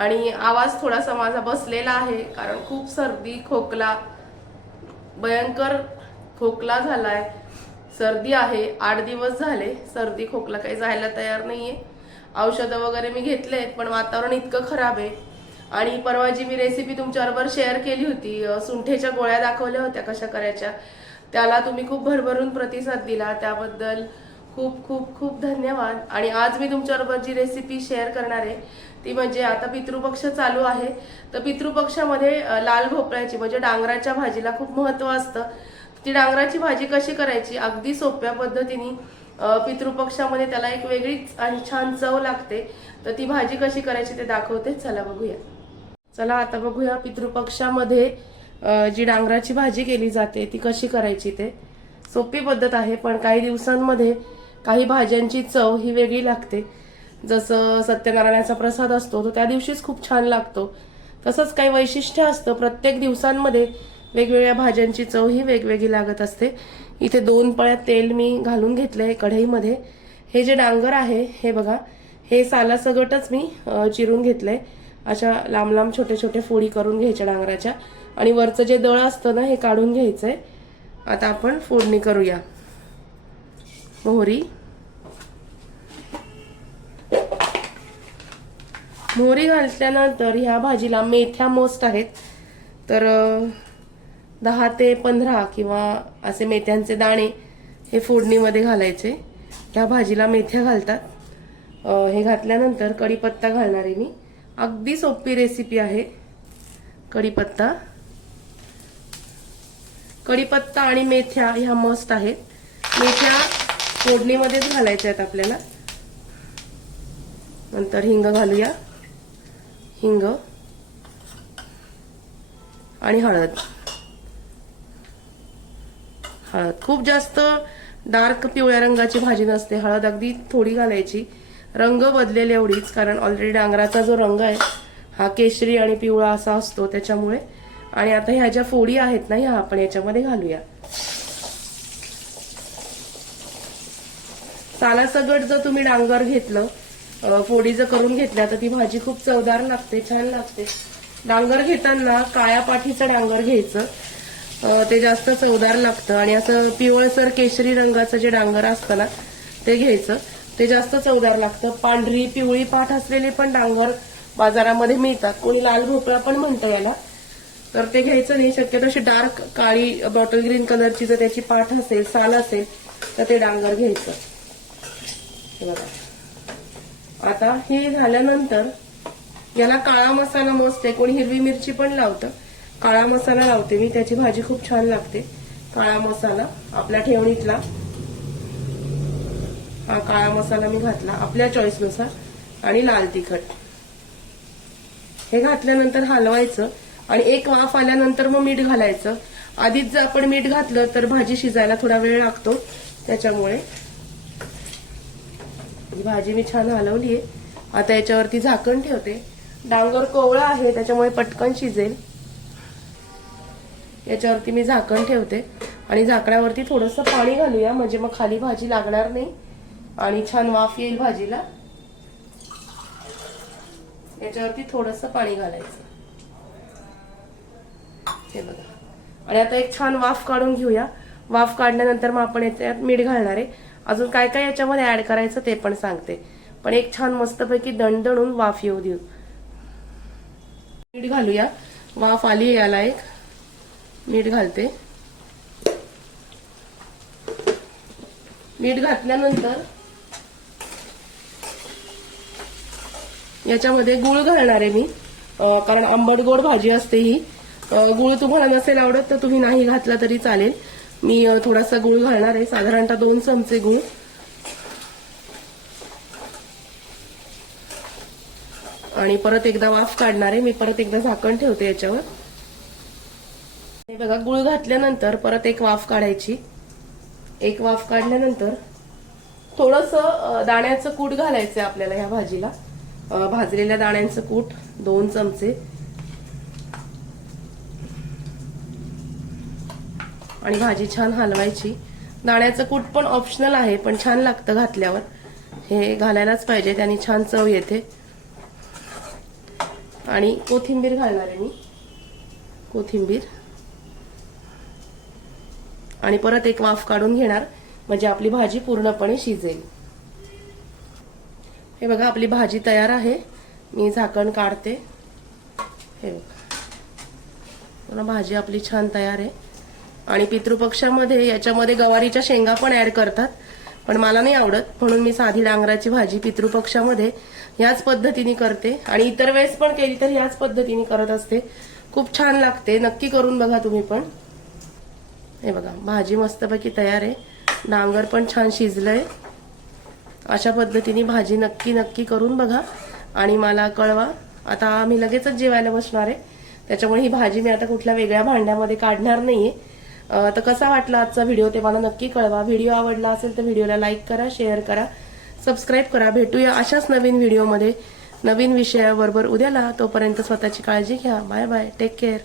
आणि आवाज थोडासा माझा बसलेला आहे कारण खूप सर्दी खोकला भयंकर खोकला झालाय. सर्दी आहे आठ दिवस झाले सर्दी खोकला काही जायला तयार नाही आहे औषधं वगैरे मी घेतले आहेत पण वातावरण इतकं खराब आहे. आणि परवा जी मी रेसिपी तुमच्याबरोबर शेअर केली होती सुंठेच्या गोळ्या दाखवल्या होत्या कशा करायच्या. त्याला तुम्ही खूप भरभरून प्रतिसाद दिला. त्याबद्दल खूप खूप खूप धन्यवाद. आणि आज मी तुमच्याबरोबर जी रेसिपी शेअर करणार आहे ती म्हणजे आता पितृपक्ष चालू आहे. तर पितृपक्षामध्ये लाल भोपळ्याची म्हणजे डांगराच्या भाजीला खूप महत्त्व असतं. ती डांगराची भाजी कशी करायची? अगदी सोप्या पद्धतीने पितृपक्षामध्ये त्याला एक वेगळीच आणि छान चव लागते. तर ती भाजी कशी करायची ते दाखवते. चला बघूया. चला आता बघूया पितृपक्षामध्ये जी डांगराची भाजी केली जाते ती कशी करायची ते. सोपी पद्धत आहे पण काही दिवसांमध्ये काही भाज्यांची चव ही वेगळी लागते. जसं सत्यनारायणाचा प्रसाद असतो तो त्या दिवशीच खूप छान लागतो. तसंच काही वैशिष्ट्य असतं प्रत्येक दिवसांमध्ये वेगवेगळ्या भाज्यांची चव ही वेगवेगळी लागत असते. इथे दोन पळ्या तेल मी घालून घेतलं आहे कढईमध्ये. हे जे डांगर आहे हे बघा हे सालासगटच मी चिरून चिरून आहे अशा लांब लांब छोटे छोटे फोडी करून घ्यायच्या डांगराच्या. आणि वरचं जे दळ असतं ना हे काढून घ्यायचं आहे आता आपण फोडणी करूया. मोहरी. मोहरी घातल्यानंतर ह्या भाजीला मेथ्या मोस्ट आहेत. तर दहा ते पंधरा किंवा असे मेथ्यांचे दाणे हे फोडणीमध्ये घालायचे. ह्या भाजीला मेथ्या घालतात. हे घातल्यानंतर कढीपत्ता घालणार आहे मी. अगदी सोपी रेसिपी आहे. कढीपत्ता. कढीपत्ता आणि मेथ्या ह्या मस्त आहेत. मेथ्या फोडणीमध्येच घालायच्या आहेत आपल्याला. नंतर हिंग घालूया. हिंग आणि हळद. हळद. खूप जास्त डार्क पिवळ्या रंगाची भाजी नसते. हळद अगदी थोडी घालायची. रंग बदलेल एवढीच कारण ऑलरेडी डांगराचा जो रंग आहे हा केशरी आणि पिवळा असा असतो त्याच्यामुळे. आणि आता ह्या ज्या फोडी आहेत ना ह्या आपण याच्यामध्ये घालूया. सालासगट जर तुम्ही डांगर घेतलं फोडीचं फोडी जर करून घेतल्या तर ती भाजी खूप चवदार लागते छान लागते. डांगर घेताना काळ्या पाठीचं डांगर घ्यायचं. ते जास्त चवदार लागतं आणि असं पिवळसर केशरी रंगाचं जे डांगर असतं ना ते घ्यायचं. ते जास्त चवदार लागतं. पांढरी पिवळी पाठ असलेले पण डांगर बाजारामध्ये मिळतात. कोणी लाल भोपळा पण म्हणतं याला. तर ते घ्यायचं नाही. शक्यतो अशी डार्क काळी बॉटल ग्रीन कलरची जर त्याची पाठ असेल साल असेल तर ते डांगर घ्यायचं. बघा. आता हे झाल्यानंतर याला काळा मसाला मस्त आहे कोणी हिरवी मिरची पण लावतं. काळा मसाला लावते. मी त्याची भाजी खूप छान लागते. काळा मसाला आपल्या ठेवणीतला. हा काळा मसाला मी घातला आपल्या चॉईसनुसार आणि लाल तिखट. हे घातल्यानंतर हलवायचं. आणि एक वाफ आल्यानंतर मग मीठ घालायचं. आधीच जर आपण मीठ घातलं तर भाजी शिजायला थोडा वेळ लागतो. त्याच्यामुळे ही भाजी मी छान हलवलीये आता याच्यावरती झाकण ठेवते. डांगर कोवळा आहे त्याच्यामुळे पटकन शिजेल. याच्यावरती मी झाकण ठेवते. आणि झाकणावरती थोडंसं पाणी घालूया म्हणजे मग खाली भाजी लागणार नाही. आणि छान वाफ येईल भाजीला. याच्यावरती थोडंसं पाणी घालायचं. हे बघा. आणि आता एक छान वाफ काढून घेऊया. वाफ काढल्यानंतर मग आपण याच्यात मीठ घालणार आहे. अजून काय काय याच्यामध्ये ऍड करायचं ते पण सांगते. पण एक छान मस्तपैकी दणदणून वाफ येऊ देऊ. मीठ घालूया. वाफ आली याला एक. मीठ घालते. मीठ घातल्यानंतर याच्यामध्ये गुळ घालणार आहे मी. कारण आंबट गोड भाजी असते ही. गुळ तुम्हाला नसेल आवडत तर तुम्ही नाही घातला तरी चालेल. मी थोडासा गुळ घालणार आहे साधारणतः दोन चमचे गुळ. आणि परत एकदा वाफ काढणार आहे मी परत एकदा झाकण ठेवते याच्यावर. बघा गुळ घातल्यानंतर परत एक वाफ काढायची. एक वाफ काढल्यानंतर थोडस दाण्याचं कूट घालायचं आपल्याला ह्या भाजीला. भाजलेल्या दाण्यांचं कूट दोन चमचे. आणि भाजी छान हलवायची. दाण्याचं कूट पण ऑप्शनल आहे पण छान लागतं घातल्यावर. हे घालायलाच पाहिजे त्याने छान चव येते. आणि कोथिंबीर घालणार आहे मी. कोथिंबीर. आणि परत एक वाफ काढून घेणार म्हणजे आपली भाजी पूर्णपणे शिजेल. हे बघा आपली भाजी तयार आहे. मी झाकण काढते. हे बघा. भाजी आपली छान तयार आहे. आणि पितृपक्षामध्ये याच्यामध्ये गवारीच्या शेंगा पण ऍड करतात. पण मला नाही आवडत म्हणून मी साधी डांगराची भाजी पितृपक्षामध्ये याच पद्धतीने करते. आणि इतर वेळेस पण केली तर याच पद्धतीने करत असते. खूप छान लागते नक्की करून बघा तुम्ही पण. हे बघा भाजी मस्तपैकी तयार आहे. डांगर पण छान शिजलंय. अशा पद्धतीने भाजी नक्की नक्की करून बघा. आणि मला कळवा आता आम्ही लगेचच जेवायला बसणार आहे. त्याच्यामुळे ही भाजी मी आता कुठल्या वेगळ्या भांड्यामध्ये काढणार नाहीये. तर कसा वाटला आजचा व्हिडिओ ते मला नक्की कळवा. व्हिडिओ आवडला असेल तर व्हिडिओला लाईक करा शेअर करा सबस्क्राईब करा. भेटूया अशाच नवीन व्हिडिओमध्ये. नवीन विषयाबरोबर उद्याला. तोपर्यंत स्वतःची काळजी घ्या. Bye bye take care